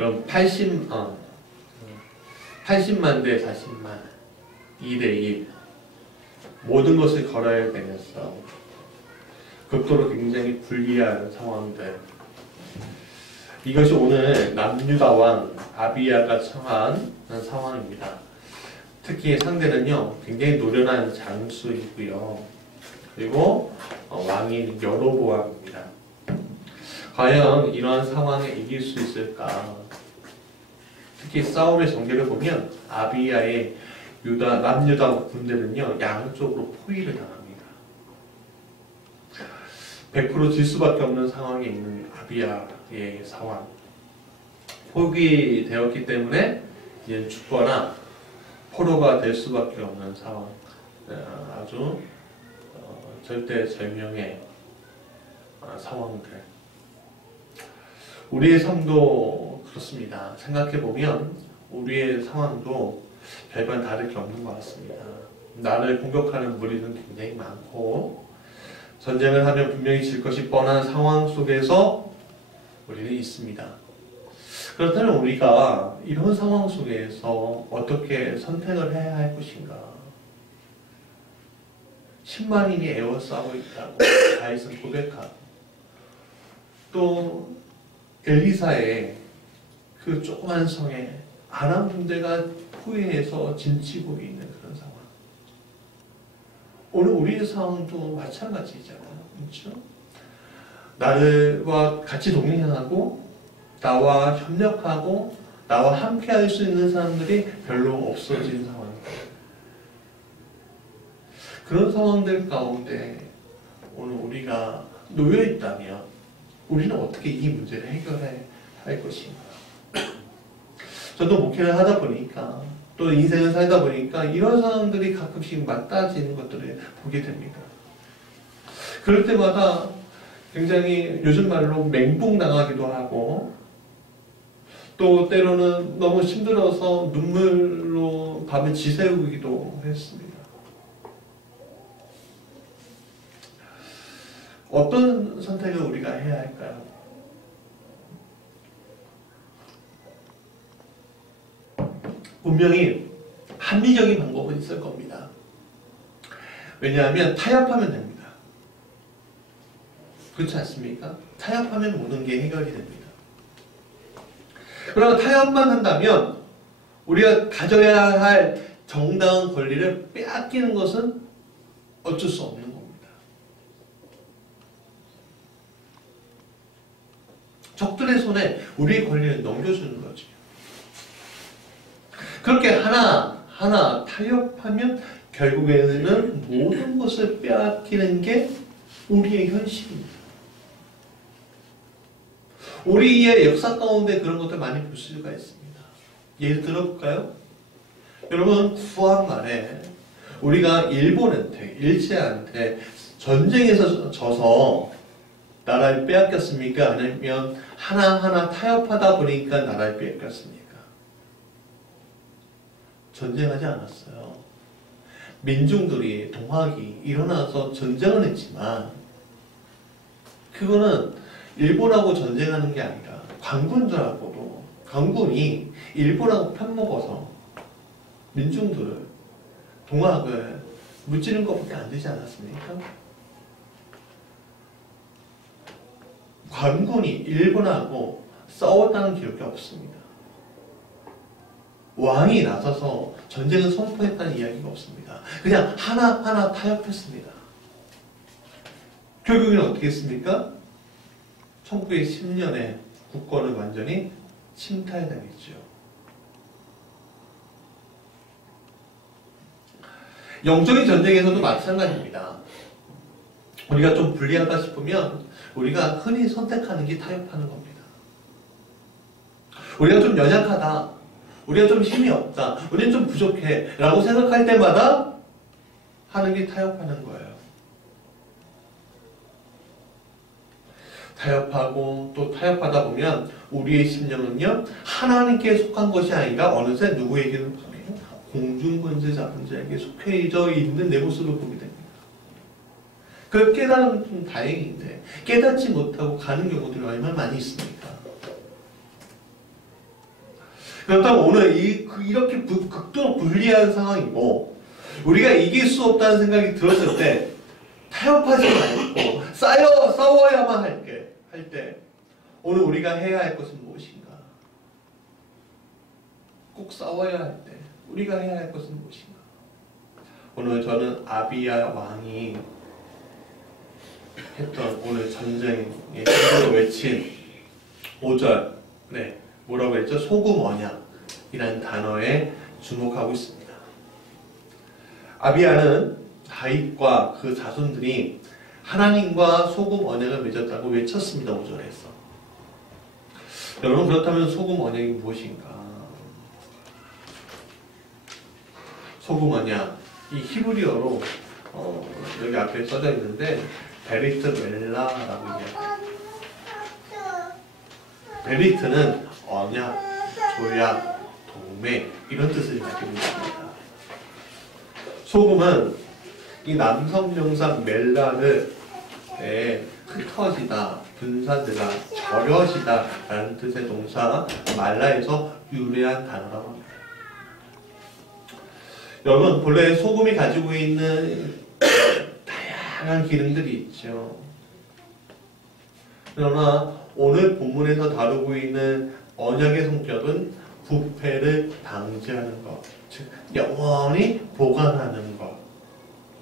그럼 80만 대 40만 2대1 모든 것을 걸어야 되면서 극도로 굉장히 불리한 상황들, 이것이 오늘 남유다왕 아비야가 처한 상황입니다. 특히 상대는요 굉장히 노련한 장수이고요, 그리고 왕인 여로보암입니다. 과연 이러한 상황에 이길 수 있을까? 특히 싸움의 전개를 보면 아비야의 남유다 군대는요 양쪽으로 포위를 당합니다. 100% 질 수밖에 없는 상황에 있는 아비야의 상황, 포기되었기 때문에 이제 죽거나 포로가 될 수밖에 없는 상황, 아주 절대절명의 상황들. 우리의 삶도 그렇습니다. 생각해보면 우리의 상황도 별반 다를 게 없는 것 같습니다. 나를 공격하는 무리는 굉장히 많고, 전쟁을 하면 분명히 질 것이 뻔한 상황 속에서 우리는 있습니다. 그렇다면 우리가 이런 상황 속에서 어떻게 선택을 해야 할 것인가? 10만인이 에워싸고 있다고 다윗은 고백하고, 또 엘리사의 그 조그만 성에 아람 군대가 포위해서 진치고 있는 그런 상황. 오늘 우리의 상황도 마찬가지잖아요. 그렇죠? 나와 같이 동행하고 나와 협력하고 나와 함께 할 수 있는 사람들이 별로 없어진 상황. 그런 상황들 가운데 오늘 우리가 놓여 있다면 우리는 어떻게 이 문제를 해결해야 할 것인가? 저도 목회를 하다 보니까, 또 인생을 살다 보니까 이런 상황들이 가끔씩 맞닿아지는 것들을 보게 됩니다. 그럴 때마다 굉장히 요즘 말로 멘붕당하기도 하고, 또 때로는 너무 힘들어서 눈물로 밤에 지새우기도 했습니다. 어떤 선택을 우리가 해야 할까요? 분명히 합리적인 방법은 있을 겁니다. 왜냐하면 타협하면 됩니다. 그렇지 않습니까? 타협하면 모든 게 해결이 됩니다. 그러나 타협만 한다면 우리가 가져야 할 정당한 권리를 빼앗기는 것은 어쩔 수 없는 겁니다. 적들의 손에 우리의 권리를 넘겨주는 거죠. 그렇게 하나하나 타협하면 결국에는 모든 것을 빼앗기는 게 우리의 현실입니다. 우리의 역사 가운데 그런 것들 많이 볼 수가 있습니다. 예를 들어볼까요? 여러분, 구한 말에 우리가 일제한테 전쟁에서 져서 나라를 빼앗겼습니까? 아니면 하나하나 타협하다 보니까 나라를 빼앗겼습니까? 전쟁하지 않았어요. 민중들이 동학이 일어나서 전쟁을 했지만 그거는 일본하고 전쟁하는 게 아니라 광군들하고도, 광군이 일본하고 편먹어서 민중들을, 동학을 무찌른 것밖에 안 되지 않았습니까? 광군이 일본하고 싸웠다는 기록이 없습니다. 왕이 나서서 전쟁을 선포했다는 이야기가 없습니다. 그냥 하나하나 타협했습니다. 결국에는 어떻게 했습니까? 1910년에 국권을 완전히 침탈당했죠. 영적인 전쟁에서도 마찬가지입니다. 우리가 좀 불리하다 싶으면 우리가 흔히 선택하는 게 타협하는 겁니다. 우리가 좀 연약하다, 우리가 좀 힘이 없다, 우리는 좀 부족해 라고 생각할 때마다 하는 게 타협하는 거예요. 타협하고 또 타협하다 보면 우리의 심령은요, 하나님께 속한 것이 아니라 어느새 누구에게는 공중권세 잡은 자에게 속해져 있는 내 모습을 보게 됩니다. 그걸 깨달으면 좀 다행인데 깨닫지 못하고 가는 경우들이 얼마나 많이 있습니까? 그렇다면 오늘 이렇게 극도로 불리한 상황이고 우리가 이길 수 없다는 생각이 들었을 때 타협하지 말고 싸워야만 할 때 오늘 우리가 해야 할 것은 무엇인가? 꼭 싸워야 할 때 우리가 해야 할 것은 무엇인가? 오늘 저는 아비야 왕이 했던 오늘 전쟁의 힘으로 외친 5절 뭐라고 했죠? 소금 언약이라는 단어에 주목하고 있습니다. 아비야는 다윗과 그 자손들이 하나님과 소금 언약을 맺었다고 외쳤습니다. 5절에서. 여러분 그렇다면 소금 언약이 무엇인가? 소금 언약 이 히브리어로 여기 앞에 써져 있는데 베리트 멜라라고 얘기해요. 베리트는 언약, 조약, 동맹 이런 뜻을 가지고 있습니다. 소금은 이 남성 명사 멜라를 흩어지다, 분산되다, 절여지다 라는 뜻의 동사 말라에서 유래한 단어라고 합니다. 여러분 본래 소금이 가지고 있는 다양한 기능들이 있죠. 그러나 오늘 본문에서 다루고 있는 언약의 성격은 부패를 방지하는 것, 즉 영원히 보관하는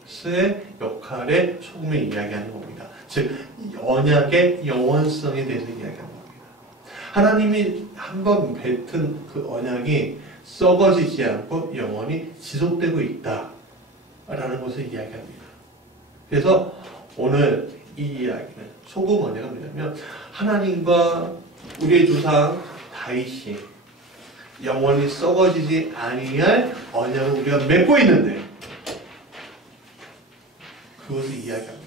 것의 역할에 소금을 이야기하는 겁니다. 즉 언약의 영원성에 대해서 이야기하는 겁니다. 하나님이 한번 뱉은 그 언약이 썩어지지 않고 영원히 지속되고 있다라는 것을 이야기합니다. 그래서 오늘 이 이야기는 소금 언약은 뭐냐면 하나님과 우리의 조상 다윗이 영원히 썩어지지 아니할 언약을 우리가 맺고 있는데 그것을 이야기합니다.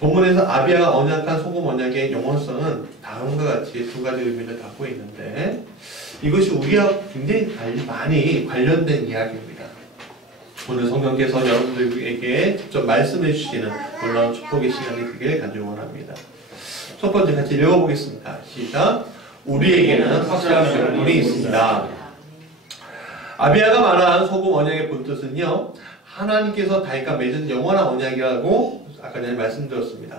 본문에서 아비야가 언약한 소금 언약의 영원성은 다음과 같이 두 가지 의미를 갖고 있는데 이것이 우리와 굉장히 많이 관련된 이야기입니다. 오늘 성경께서 여러분들에게 직접 말씀해 주시는 놀라운 축복의 시간이 되길 간절히 원합니다. 첫 번째 같이 읽어보겠습니다. 시작. 우리에게는 확실한 명분이 있습니다. 아비야가 말한 소금 언약의 본뜻은요, 하나님께서 다윗과 맺은 영원한 언약이라고 아까 전에 말씀드렸습니다.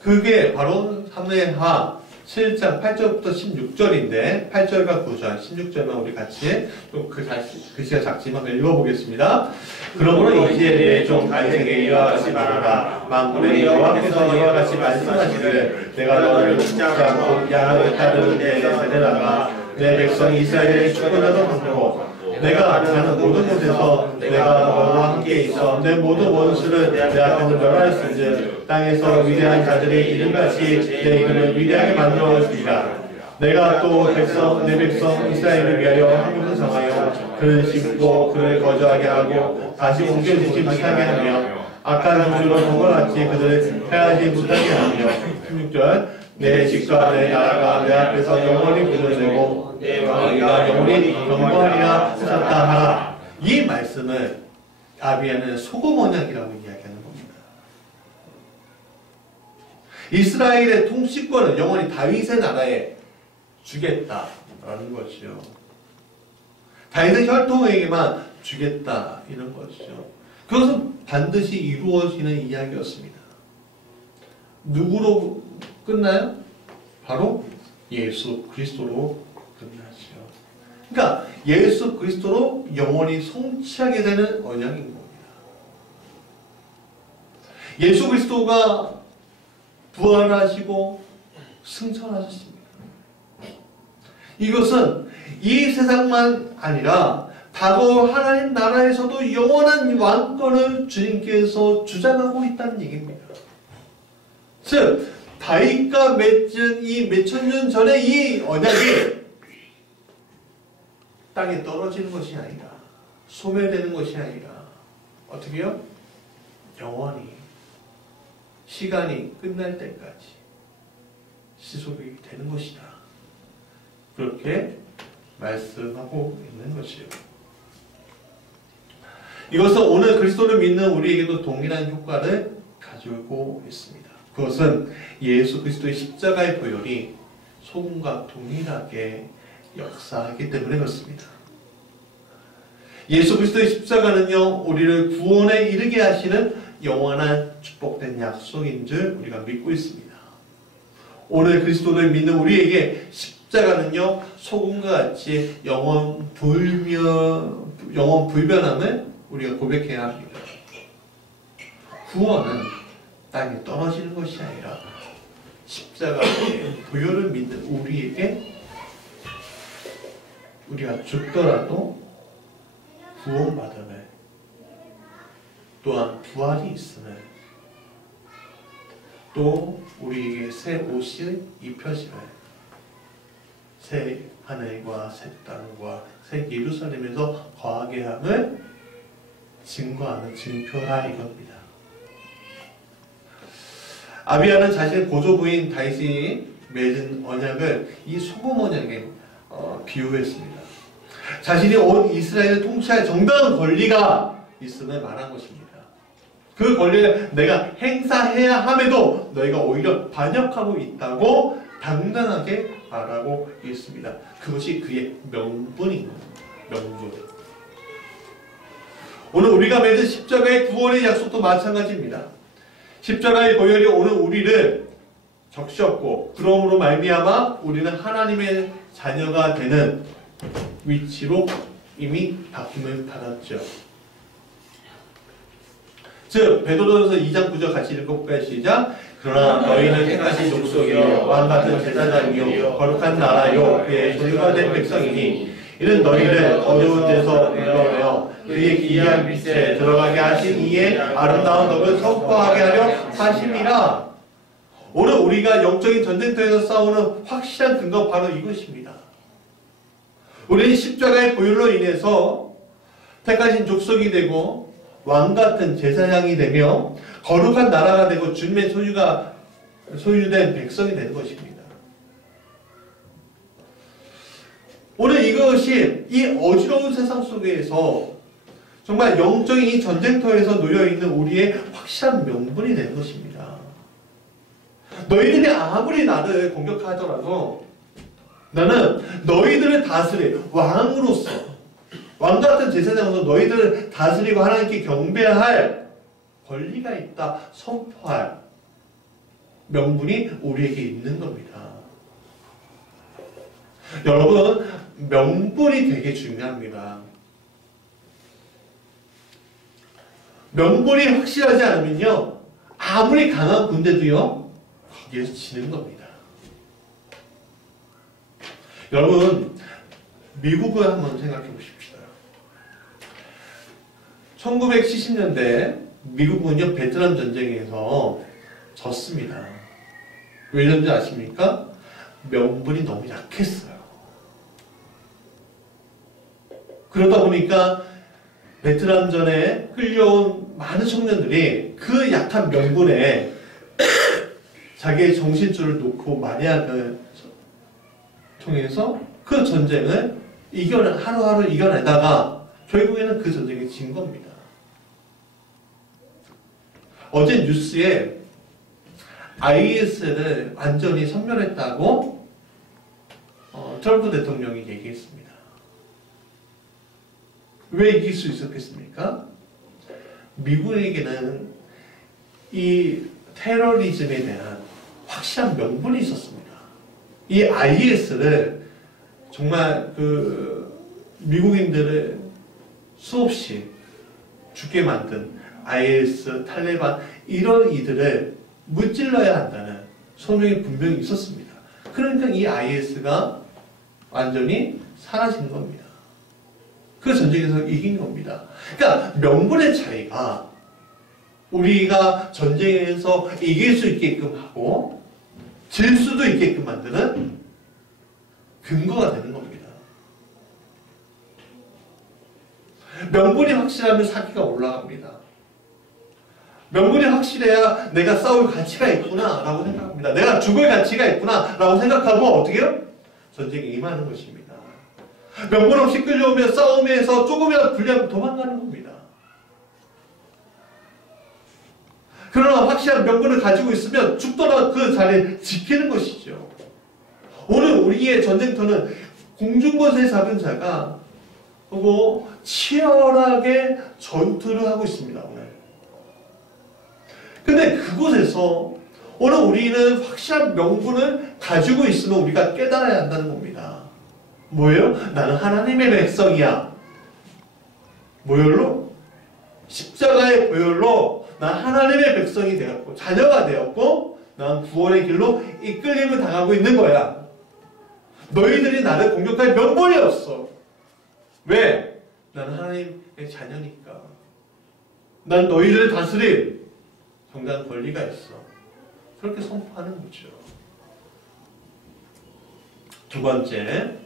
그게 바로 사무엘하 7장 8절부터 16절인데 8절과 9절, 16절만 우리 같이 좀 글씨가 작지만 읽어보겠습니다. 그러므로 이제 내 종 다윗에게 이와 같이 말하라. 만군의 여호와께서 이와 같이 말씀하시기를 내가 너를 죽지 않고 야곱을 따르는 내 세대라가 내 백성 이스라엘의 축복하도 않고 내가 가는 모든 곳에서 내가 너와 함께 있어 내 모든 원수를 내 앞에서 멸하였은즉 땅에서 위대한 자들의 이름같이 내 이름을 위대하게 만들어 주리라. 내가 또 내 백성 이스라엘을 위하여 한 곳을 정하여 그를 심고 그를 거주하게 하고 다시 옮겨지지 못하게 하며 악한 종류로 동거같이 그들을 패하지 못하게 하며 16절 내 직과 내 나라가 내 앞에서 영원히 굳어지고 내 왕위가 영원히 경고하리라 하셨다 하라. 이 말씀을 아비야는 소금 언약이라고 이야기하는 겁니다. 이스라엘의 통치권을 영원히 다윗의 나라에 주겠다라는 것이요. 다윗의 혈통에게만 주겠다 이런 것이죠. 그것은 반드시 이루어지는 이야기였습니다. 누구로 끝나요? 바로 예수 그리스도로 끝나죠. 그러니까 예수 그리스도로 영원히 성취하게 되는 언약인 겁니다. 예수 그리스도가 부활하시고 승천하셨습니다. 이것은 이 세상만 아니라 과거 하나님 나라에서도 영원한 왕권을 주님께서 주장하고 있다는 얘기입니다. 즉 다윗과 맺은 이 몇천 년 전의 이 언약이 땅에 떨어지는 것이 아니라 소멸되는 것이 아니라 어떻게요? 영원히 시간이 끝날 때까지 지속이 되는 것이다. 그렇게 말씀하고 있는 것이에요. 이것은 오늘 그리스도를 믿는 우리에게도 동일한 효과를 가지고 있습니다. 그것은 예수 그리스도의 십자가의 보혈이 소금과 동일하게 역사하기 때문에 그렇습니다. 예수 그리스도의 십자가는요, 우리를 구원에 이르게 하시는 영원한 축복된 약속인 줄 우리가 믿고 있습니다. 오늘 그리스도를 믿는 우리에게 십자가는요, 소금과 같이 영원 불변함을 우리가 고백해야 합니다. 구원은 땅에 떨어지는 것이 아니라 십자가의 보혈을 믿는 우리에게 우리가 죽더라도 구원받음을, 또한 부활이 있음을, 또 우리에게 새 옷이 입혀짐을, 새 하늘과 새 땅과 새 예루살렘에서 거하게 함을 증거하는 증표라 이겁니다. 아비야는 자신의 고조부인 다윗이 맺은 언약을 이 소금 언약에 비유했습니다. 자신이 온 이스라엘을 통치할 정당한 권리가 있음을 말한 것입니다. 그 권리를 내가 행사해야 함에도 너희가 오히려 반역하고 있다고 당당하게 말하고 있습니다. 그것이 그의 명분인 겁니다. 명분. 오늘 우리가 맺은 십자가의 구원의 약속도 마찬가지입니다. 십자가의 보혈이 오늘 우리를 적셨고 그러므로 말미암아 우리는 하나님의 자녀가 되는 위치로 이미 바뀜을 받았죠. 즉 베드로전서 2장 9절 같이 읽어볼까요? 시작. 그러나 너희는 택하신 족속이요 왕같은 제사장이요 거룩한 나라요 그의 소유가 된 백성이니 이는 너희를 어두운 데서 불러내어 그의 기이한 빛에 들어가게 하신 이의 아름다운 덕을 선포하게 하려 하심이라. 오늘 우리가 영적인 전쟁터에서 싸우는 확실한 근거 바로 이것입니다. 우리는 십자가의 보혈로 인해서 택하신 족속이 되고 왕같은 제사장이 되며 거룩한 나라가 되고 주님의 소유된 백성이 되는 것입니다. 오늘 이것이 이 어지러운 세상 속에서 정말 영적인 이 전쟁터에서 놓여있는 우리의 확실한 명분이 되는 것입니다. 너희들이 아무리 나를 공격하더라도 나는 너희들을 다스릴 왕으로서, 왕같은 제사장으로서 너희들을 다스리고 하나님께 경배할 권리가 있다 선포할 명분이 우리에게 있는 겁니다. 여러분, 명분이 되게 중요합니다. 명분이 확실하지 않으면요, 아무리 강한 군대도요, 거기에서 지는 겁니다. 여러분, 미국을 한번 생각해 보십시다. 1970년대 미국은요, 베트남 전쟁에서 졌습니다. 왜 졌는지 아십니까? 명분이 너무 약했어요. 그러다 보니까 베트남전에 끌려온 많은 청년들이 그 약한 명분에 자기의 정신줄을 놓고 만약을 통해서 그 전쟁을 하루하루 이겨내다가 결국에는 그 전쟁에 진 겁니다. 어제 뉴스에 IS를 완전히 섬멸했다고 트럼프 대통령이 얘기했습니다. 왜 이길 수 있었겠습니까? 미국에게는 이 테러리즘에 대한 확실한 명분이 있었습니다. 이 IS를 정말 미국인들을 수없이 죽게 만든 IS, 탈레반 이런 이들을 무찔러야 한다는 소명이 분명히 있었습니다. 그러니까 이 IS가 완전히 사라진 겁니다. 그 전쟁에서 이긴 겁니다. 그러니까 명분의 차이가 우리가 전쟁에서 이길 수 있게끔 하고 질 수도 있게끔 만드는 근거가 되는 겁니다. 명분이 확실하면 사기가 올라갑니다. 명분이 확실해야 내가 싸울 가치가 있구나 라고 생각합니다. 내가 죽을 가치가 있구나 라고 생각하고 어떻게 해요? 전쟁에 임하는 것입니다. 명분 없이 끌려오면 싸움에서 조금이라도 불리하면 도망가는 겁니다. 그러나 확실한 명분을 가지고 있으면 죽더라도 그 자리를 지키는 것이죠. 오늘 우리의 전쟁터는 공중권세 잡은 자가 그리고 치열하게 전투를 하고 있습니다. 오늘. 근데 그곳에서 오늘 우리는 확실한 명분을 가지고 있으면 우리가 깨달아야 한다는 겁니다. 뭐예요? 나는 하나님의 백성이야. 뭐열로? 십자가의 보혈로 난 하나님의 백성이 되었고 자녀가 되었고 난 구원의 길로 이끌림을 당하고 있는 거야. 너희들이 나를 공격할 명분이 없어. 왜? 나는 하나님의 자녀니까. 난 너희들을 다스릴 정당한 권리가 있어. 그렇게 선포하는 거죠. 두 번째,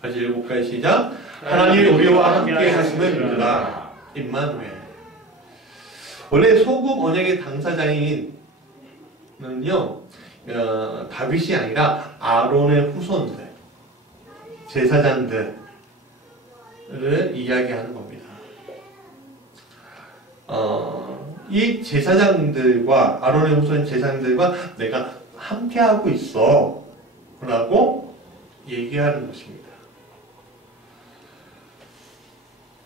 다시 7가지 시작. 하나님이 우리와 함께 하심을 믿으라. 임마누엘. 원래 소금 언약의 당사자인은요, 다윗이 아니라 아론의 후손들, 제사장들을 이야기하는 겁니다. 이 제사장들과 아론의 후손 제사장들과 내가 함께하고 있어 라고 얘기하는 것입니다.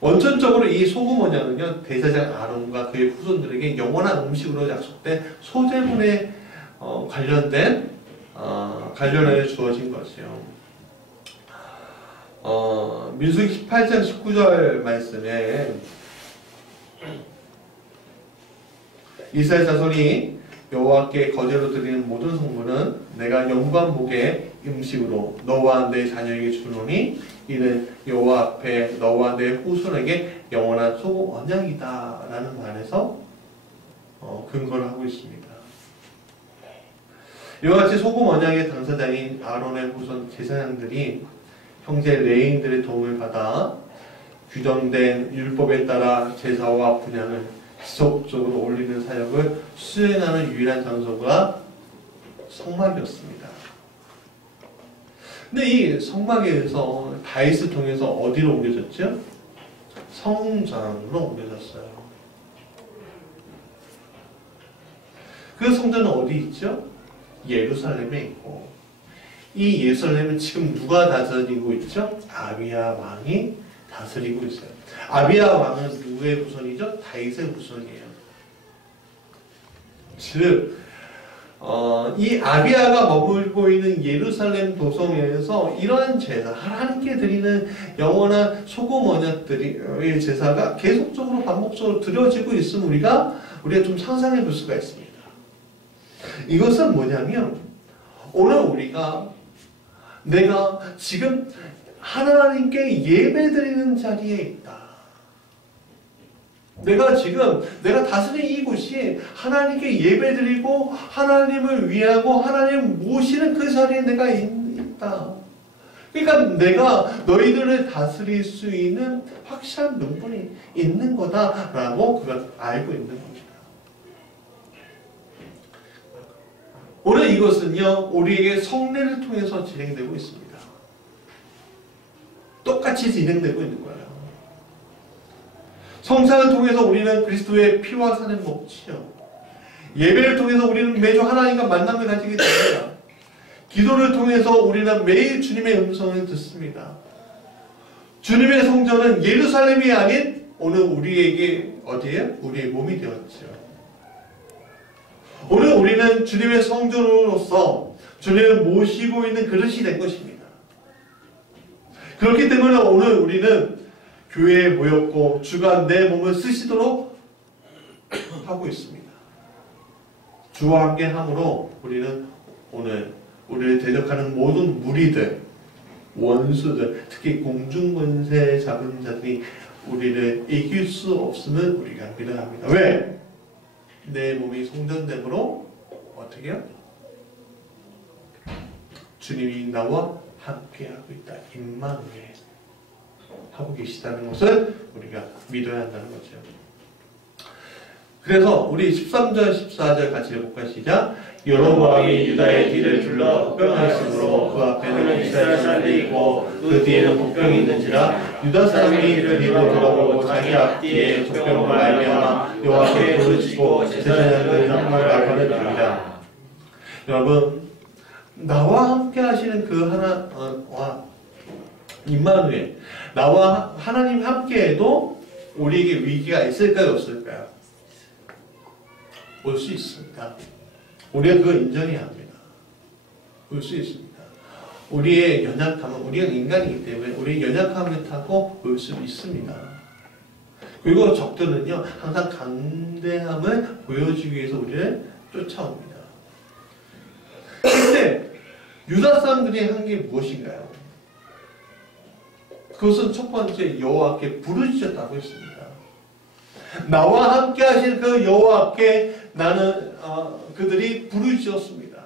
원천적으로 이 소금 언약은요, 대제사장 아론과 그의 후손들에게 영원한 음식으로 약속된 소재물에 관련해 주어진 것이요. 민수기 18장 19절 말씀에 이스라엘 자손이 여호와께 거제로 드리는 모든 성물은 내가 영광 복의 음식으로 너와 내 자녀에게 주노니 이는 여호와 앞에 너와 내 후손에게 영원한 소금 언약이다 라는 말에서 근거를 하고 있습니다. 이와 같이 소금 언약의 당사자인 아론의 후손 제사장들이 형제 레인들의 도움을 받아 규정된 율법에 따라 제사와 분향을 지속적으로 올리는 사역을 수행하는 유일한 장소가 성막이었습니다. 근데 이 성막에서 다윗을 통해서 어디로 옮겨졌죠? 성전으로 옮겨졌어요. 그 성전은 어디 있죠? 예루살렘에 있고, 이 예루살렘은 지금 누가 다스리고 있죠? 아비야 왕이 다스리고 있어요. 아비야 왕은 누구의 후손이죠? 다윗의 후손이에요. 즉, 이 아비야가 머물고 있는 예루살렘 도성에서 이러한 제사, 하나님께 드리는 영원한 소금 언약들의 제사가 계속적으로 반복적으로 드려지고 있으면 우리가 좀 상상해 볼 수가 있습니다. 이것은 뭐냐면 오늘 우리가 내가 지금 하나님께 예배드리는 자리에 있다. 내가 다스리는 이곳이 하나님께 예배드리고 하나님을 위하고 하나님 모시는 그 자리에 내가 있다. 그러니까 내가 너희들을 다스릴 수 있는 확실한 명분이 있는 거다라고 그걸 알고 있는 겁니다. 오늘 이것은요, 우리에게 성례를 통해서 진행되고 있습니다. 똑같이 진행되고 있는 거예요. 성찬을 통해서 우리는 그리스도의 피와 살을 먹지요. 예배를 통해서 우리는 매주 하나님과 만남을 가지게 됩니다. 기도를 통해서 우리는 매일 주님의 음성을 듣습니다. 주님의 성전은 예루살렘이 아닌 오늘 우리에게 어디에요? 우리의 몸이 되었죠. 오늘 우리는 주님의 성전으로서 주님을 모시고 있는 그릇이 된 것입니다. 그렇기 때문에 오늘 우리는 교회에 모였고 주가 내 몸을 쓰시도록 하고 있습니다. 주와 함께 함으로 우리는 오늘 우리를 대적하는 모든 무리들, 원수들, 특히 공중권세 잡은 자들이 우리를 이길 수 없음을 우리가 믿어야 합니다. 왜? 내 몸이 성전됨으로 어떻게 해요? 주님이 나와 함께하고 있다. 임마누엘 하고 계시다는 것을 우리가 믿어야 한다는 거죠. 그래서 우리 13절 14절 같이 해볼까요? 시작. 여로보암이 유다의 뒤를 둘러 복병하였으므로 그 앞에는 이스라엘 사람들이 있고 그 뒤에는 복병이 있는지라. 유다 사람이 뒤로 돌아보고 자기 앞뒤에 복병으로 말미암아 여호와께 부르짖고 제사장들을 향하여 말하는 중이다. 여러분, 나와 함께 하시는 그 하나와 임마누엘, 나와 하나님 함께해도 우리에게 위기가 있을까요, 없을까요? 올 수 있습니다. 우리가 그걸 인정해야 합니다. 올 수 있습니다. 우리의 연약함은, 우리는 인간이기 때문에 우리의 연약함을 타고 올 수 있습니다. 그리고 적들은요, 항상 강대함을 보여주기 위해서 우리를 쫓아옵니다. 그런데 유다 사람들이 한 게 무엇인가요? 그것은 첫 번째 여호와께 부르짖었다고 했습니다. 나와 함께 하신 그 여호와께 나는 그들이 부르짖었습니다.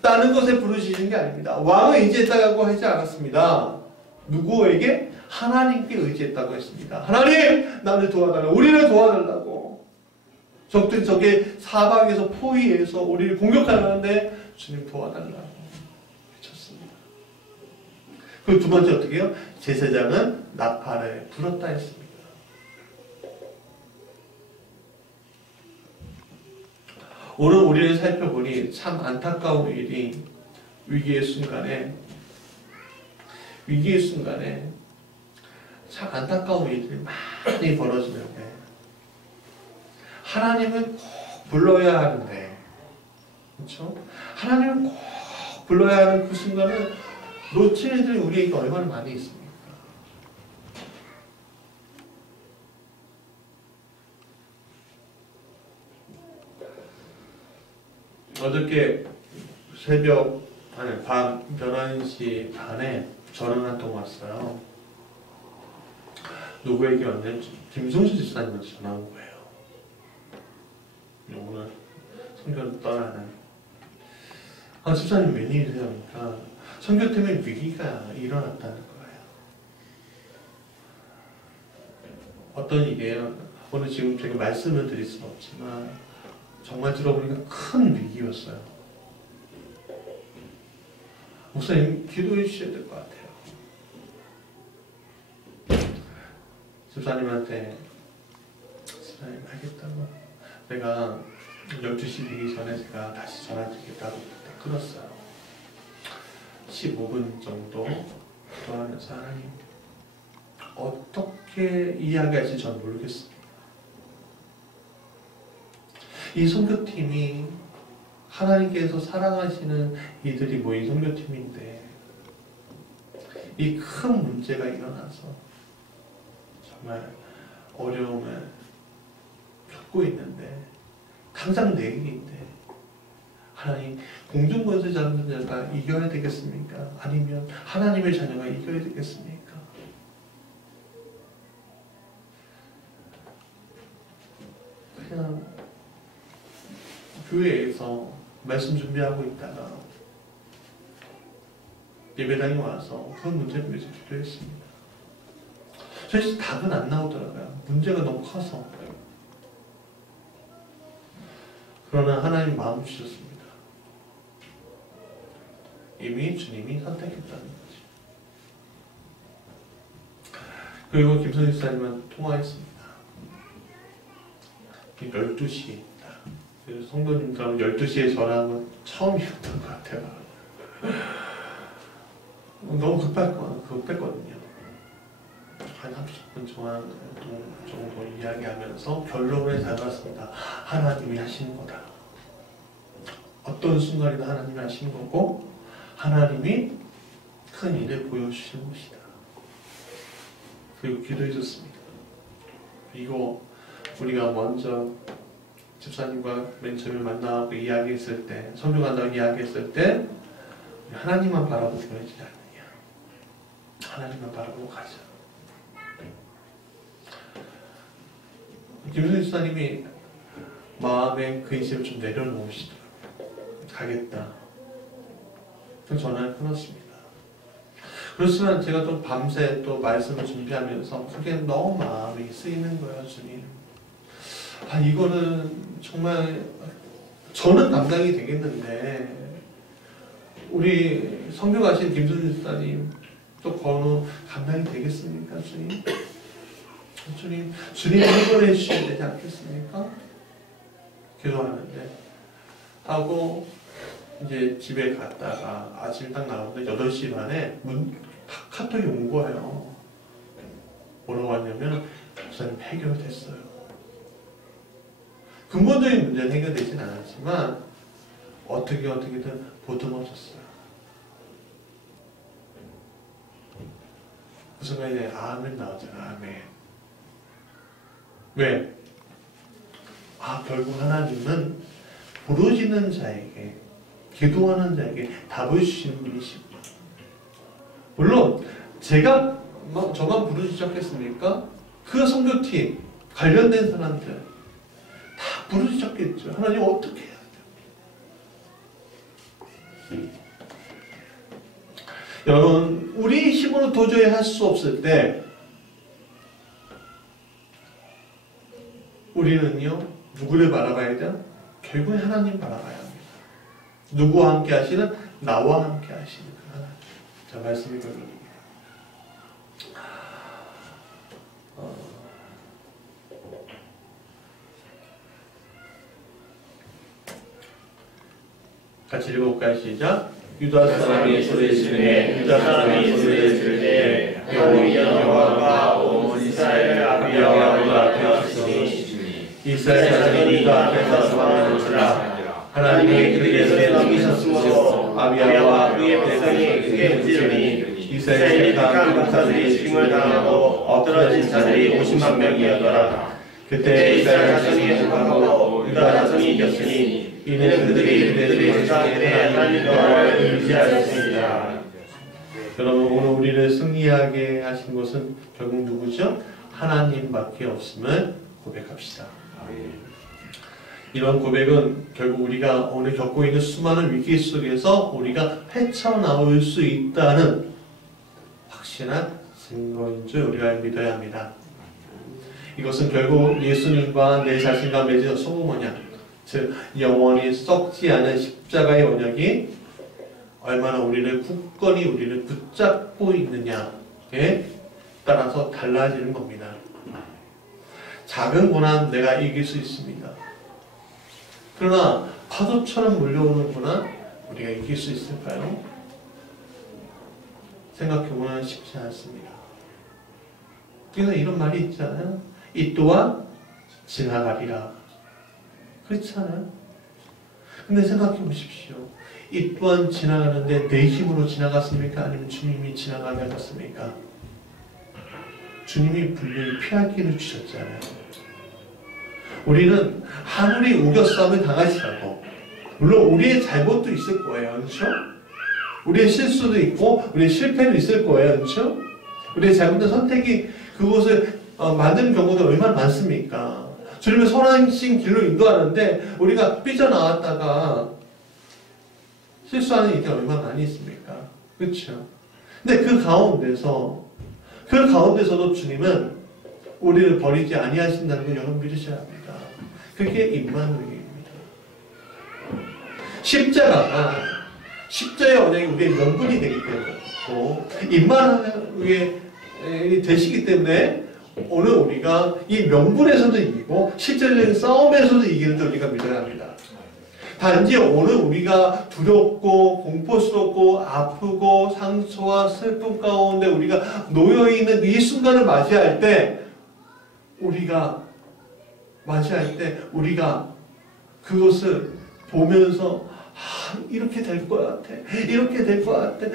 다른 것에 부르짖는 게 아닙니다. 왕을 의지했다고 하지 않았습니다. 누구에게? 하나님께 의지했다고 했습니다. 하나님, 나를 도와달라고, 우리를 도와달라고. 적들이 저게 사방에서 포위해서 우리를 공격하는데 주님 도와달라고 외쳤습니다. 그 두 번째 어떻게 해요? 제사장은 나팔을 불었다 했습니다. 오늘 우리를 살펴보니 참 안타까운 일이 위기의 순간에 참 안타까운 일들이 많이 벌어지는데 하나님을 꼭 불러야 하는데, 그렇죠? 하나님을 꼭 불러야 하는 그 순간을 놓치는 일들이 우리에게 얼마나 많이 있습니까? 어저께 밤 11시 반에 전화 한 통 왔어요. 누구에게 왔냐면 김성수 집사님한테 전화 온 거예요. 오늘 선교를 떠나는. 집사님 웬일이세요? 그러니까 선교 때문에 위기가 일어났다는 거예요. 어떤 일이에요? 오늘 지금 제가 말씀을 드릴 수는 없지만 정말 들어보니까 큰 위기였어요. 목사님 기도해 주셔야 될 것 같아요. 집사님한테 집사님 알겠다고, 내가 12시 되기 전에 제가 다시 전화 드리겠다고 끊었어요. 15분 정도 기도하면서 하나님 어떻게 이야기할지 전 모르겠습니다. 이 선교팀이 하나님께서 사랑하시는 이들이 모인 선교팀인데 이 큰 문제가 일어나서 정말 어려움을 겪고 있는데 당장 내일인데 하나님, 공중권세 잡는 자가 이겨야 되겠습니까? 아니면 하나님의 자녀가 이겨야 되겠습니까? 그냥 교회에서 말씀 준비하고 있다가 예배당에 와서 그 문제를 위해서 기도했습니다. 사실 답은 안 나오더라고요. 문제가 너무 커서. 그러나 하나님 마음 주셨습니다. 이미 주님이 선택했다는 거지. 그리고 김선희 집사님은 통화했습니다. 12시입니다. 그래서 성도님처럼 12시에 전화한 건 처음이었던 것 같아요. 너무 급했거든요. 한 30분 정도 이야기하면서 결론을 잘 봤습니다. 하나님이 하시는 거다. 어떤 순간이나 하나님이 하시는 거고 하나님이 큰 일을 보여주시는 것이다. 그리고 기도해 줬습니다. 그리고 우리가 먼저 집사님과 맨 처음에 만나고 이야기했을 때, 선교 간다고 이야기했을 때 하나님만 바라보고 보내지 않느냐. 하나님만 바라보고 가자. 김선희 집사님이 마음의 근심을 좀 내려놓으시더라고요. 가겠다. 그 전화를 끊었습니다. 그렇지만 제가 또 밤새 또 말씀을 준비하면서 그게 너무 마음이 쓰이는 거예요, 주님. 이거는 정말 저는 감당이 되겠는데 우리 선교 가신 김선희 집사님 또 건우 감당이 되겠습니까, 주님? 주님이 해결해 주셔야 되지 않겠습니까? 기도하는데 하고 이제 집에 갔다가 아침에 딱 나오는데 8시 반에 카톡이 온 거예요. 뭐라고 하냐면 목사님 해결됐어요. 근본적인 문제는 해결되진 않았지만 어떻게든 보듬어줬어요. 그 순간에 아멘 나오잖아. 아멘. 왜? 결국 하나님은 부르짖는 자에게, 기도하는 자에게 답을 주시는 분이십니다. 물론 제가 저만 부르짖었겠습니까? 그 선교팀 관련된 사람들 다 부르짖었겠죠. 하나님 어떻게 해야 돼요? 여러분, 우리 힘으로 도저히 할 수 없을 때 우리는요, 누구를 바라봐야 돼요? 결국에 하나님 바라봐야 합니다. 누구와 함께 하시는? 나와 함께 하시는 하나님. 자, 말씀이 그겁니다. 같이 읽어볼까요? 시작. 유다 사람이 소리를 지르매 유다 사람이 소리를 지를 때 여호와가 온 이스라엘 아비야와 앞에 하시니 이스라엘 자손이 유다 앞에서 도망하는지라 하나님이 그들의 손에 넘기셨으므로 아비야와 그의 백성이 크게 부지런히 이스라엘의 택한 목사들이 죽임을 당하고 엎드러진 자들이 50만 명이었더라. 그때 이스라엘 자손이 승하고 유다 자손이 이겼으니 이는 그들이 그들의 세상에 하나님 여호와를 의지하였습니다. 여러분, 오늘 우리를 승리하게 하신 것은 결국 누구죠? 하나님밖에 없음을 고백합시다. 이런 고백은 결국 우리가 오늘 겪고 있는 수많은 위기 속에서 우리가 헤쳐나올 수 있다는 확실한 증거인 줄 우리가 믿어야 합니다. 이것은 결국 예수님과 내 자신과 맺은 소금언약, 즉 영원히 썩지 않은 십자가의 언약이 얼마나 우리를 굳건히 우리를 붙잡고 있느냐에 따라서 달라지는 겁니다. 작은 고난 내가 이길 수 있습니다. 그러나 파도처럼 몰려오는 고난 우리가 이길 수 있을까요? 생각해보면 쉽지 않습니다. 그래서 이런 말이 있잖아요. 이 또한 지나가리라. 그렇잖아요. 근데 생각해 보십시오. 이 또한 지나가는데 내 힘으로 지나갔습니까? 아니면 주님이 지나가게 하셨습니까? 주님이 분명히 피할 길을 주셨잖아요. 우리는 아무리 우겨싸움을 당하시라고, 물론 우리의 잘못도 있을 거예요. 그렇죠? 우리의 실수도 있고 우리의 실패도 있을 거예요. 그렇죠? 우리의 잘못된 선택이 그것을 만드는 경우도 얼마나 많습니까? 주님의 선하신 길로 인도하는데 우리가 삐져나왔다가 실수하는 일이 얼마나 많이 있습니까? 그렇죠? 근데 그 가운데서도 주님은 우리를 버리지 아니하신다는 걸 여러분 믿으셔야 합니다. 그게 임마누엘입니다. 십자가의 언약이 우리의 명분이 되기 때문에 또 임마누엘이 되시기 때문에 오늘 우리가 이 명분에서도 이기고 실제적인 싸움에서도 이기는 줄 우리가 믿어야 합니다. 단지 오늘 우리가 두렵고 공포스럽고 아프고 상처와 슬픔 가운데 우리가 놓여있는 이 순간을 맞이할 때 우리가 그것을 보면서 이렇게 될 것 같아. 이렇게 될 것 같아.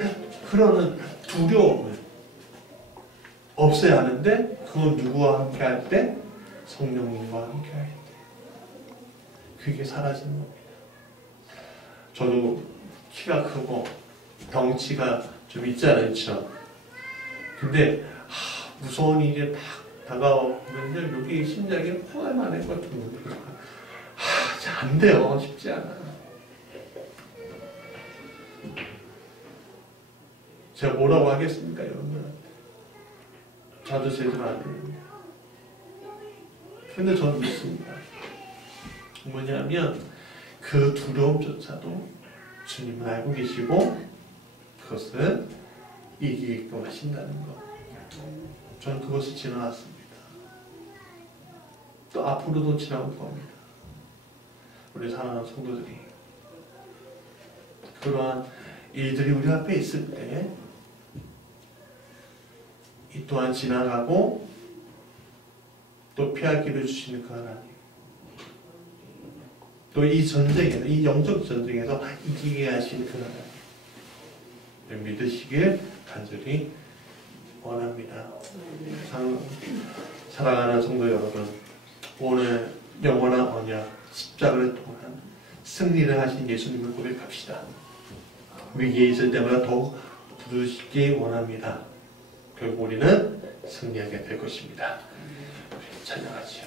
그러는 두려움을 없애야 하는데 그건 누구와 함께 할 때? 성령님과 함께 할 때. 그게 사라지는 겁니다. 저도 키가 크고 덩치가 좀 있지 않죠. 근데 무서운 일이 딱 다가오면 여기 심장이 포할 만할 것 같은 거예요. 안 돼요. 쉽지 않아. 제가 뭐라고 하겠습니까, 여러분들한테? 자주 제대로 안 됩니다. 근데 저는 믿습니다. 뭐냐면 그 두려움조차도 주님은 알고 계시고 그것을 이기게끔 하신다는 것. 저는 그것을 지나왔습니다. 또 앞으로도 지나올 겁니다. 우리 사랑하는 성도들이 그러한 일들이 우리 앞에 있을 때 이 또한 지나가고 또 피할 길을 주시는 그 하나님, 또 이 전쟁에서, 이 영적 전쟁에서 이기게 하시는 그 하나님 믿으시길 간절히 원합니다. 사랑하는 성도 여러분, 오늘 영원한 언약 십자가를 통한 승리를 하신 예수님을 고백합시다. 위기에 있을 때마다 더욱 부르시기 원합니다. 결국 우리는 승리하게 될 것입니다. 찬양하지요.